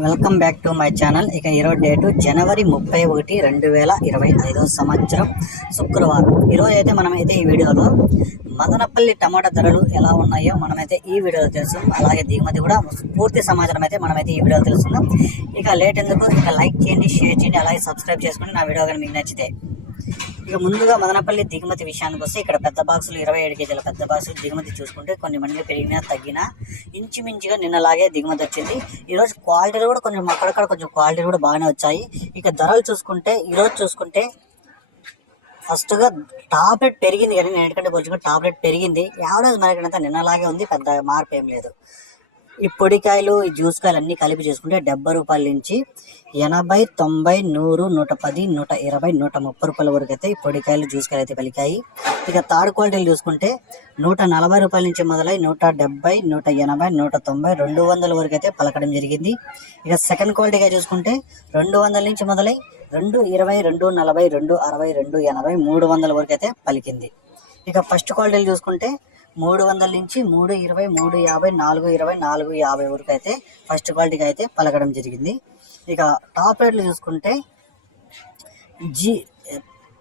Welcome back to my channel. ఇక ఈరోజు date జనవరి ముప్పై ఒకటి రెండు వేల ఇరవై ఐదో సంవత్సరం శుక్రవారం. ఈరోజు అయితే మనమైతే ఈ వీడియోలో మదనపల్లి టమాటా ధరలు ఎలా ఉన్నాయో మనమైతే ఈ వీడియోలో తెలుసుకుందాం. అలాగే దిగుమతి కూడా పూర్తి సమాచారం అయితే మనమైతే ఈ వీడియోలో తెలుసుకుందాం. ఇక లేట్ ఎందుకు? ఇక లైక్ చేయండి షేర్ చేయండి అలాగే సబ్స్క్రైబ్ చేసుకోండి. నా వీడియో కానీ మీకు నచ్చితే ఇక ముందుగా మదనపల్లి దిగుమతి విషయానికి వస్తే ఇక్కడ పెద్ద బాక్సులు ఇరవై ఏడు కేజీల పెద్ద బాక్సులు దిగుమతి చూసుకుంటే కొన్ని మండలు పెరిగినా తగ్గినా ఇంచుమించుగా నిన్నలాగే దిగుమతి వచ్చింది. ఈరోజు క్వాలిటీలు కూడా కొంచెం అక్కడక్కడ కొంచెం క్వాలిటీలు కూడా బాగానే వచ్చాయి. ఇక ధరలు చూసుకుంటే ఈరోజు చూసుకుంటే ఫస్ట్గా టాప్ రేట్ పెరిగింది కానీ నేను ఎందుకంటే పోల్చుకుంటే టాప్ రేట్ పెరిగింది. యావరేజ్ మార్కెట్ అంతా నిన్నలాగే ఉంది పెద్ద మార్పు ఏం లేదు. ఈ పొడికాయలు ఈ జ్యూస్ కాయలు అన్ని కలిపి చేసుకుంటే డెబ్బై రూపాయల నుంచి ఎనభై తొంభై నూరు నూట పది నూట ఇరవై నూట ముప్పై రూపాయల వరకు అయితే ఈ పొడికాయలు జ్యూస్ కాయలు అయితే పలికాయి. ఇక థర్డ్ క్వాలిటీలు చూసుకుంటే నూట నలభై రూపాయల నుంచి మొదలై నూట డెబ్బై నూట ఎనభై నూట తొంభై రెండు వందల వరకు అయితే పలకడం జరిగింది. ఇక సెకండ్ క్వాలిటీగా చూసుకుంటే రెండు వందల నుంచి మొదలై రెండు ఇరవై రెండు నలభై రెండు అరవై రెండు ఎనభై మూడు వందల వరకు అయితే పలికింది. ఇక ఫస్ట్ క్వాలిటీలు చూసుకుంటే మూడు వందల నుంచి మూడు ఇరవై మూడు యాభై నాలుగు ఇరవై నాలుగు యాభై వరకు అయితే ఫస్ట్ క్వాలిటీకి అయితే పలకడం జరిగింది. ఇక టాప్ రేట్లు చూసుకుంటే జీ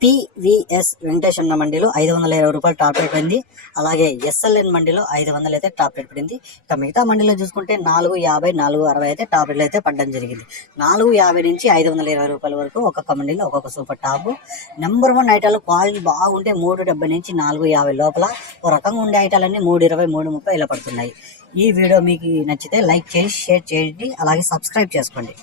పివిఎస్ వెంకటేశ్వర మండీలో ఐదు వందల ఇరవై రూపాయలు టాప్ రేట్ పడింది. అలాగే ఎస్ఎల్ఎన్ మండీలో ఐదు వందలు అయితే టాప్ రేట్ పడింది. ఇక మిగతా మండీలో చూసుకుంటే నాలుగు యాభై నాలుగు అరవై అయితే టాప్ రేట్లు అయితే పడడం జరిగింది. నాలుగు యాభై నుంచి ఐదు వందల ఇరవై రూపాయల వరకు ఒక్కొక్క మండీలో ఒక్కొక్క సూపర్ టాప్. నెంబర్ వన్ ఐటాలు క్వాలిటీ బాగుంటే మూడు డెబ్బై నుంచి నాలుగు యాభై లోపల ఓ రకంగా ఉండే ఐటాలన్నీ మూడు ఇరవై మూడు ముప్పై ఇలా పడుతున్నాయి. ఈ వీడియో మీకు నచ్చితే లైక్ చేసి షేర్ చేయండి. అలాగే సబ్స్క్రైబ్ చేసుకోండి.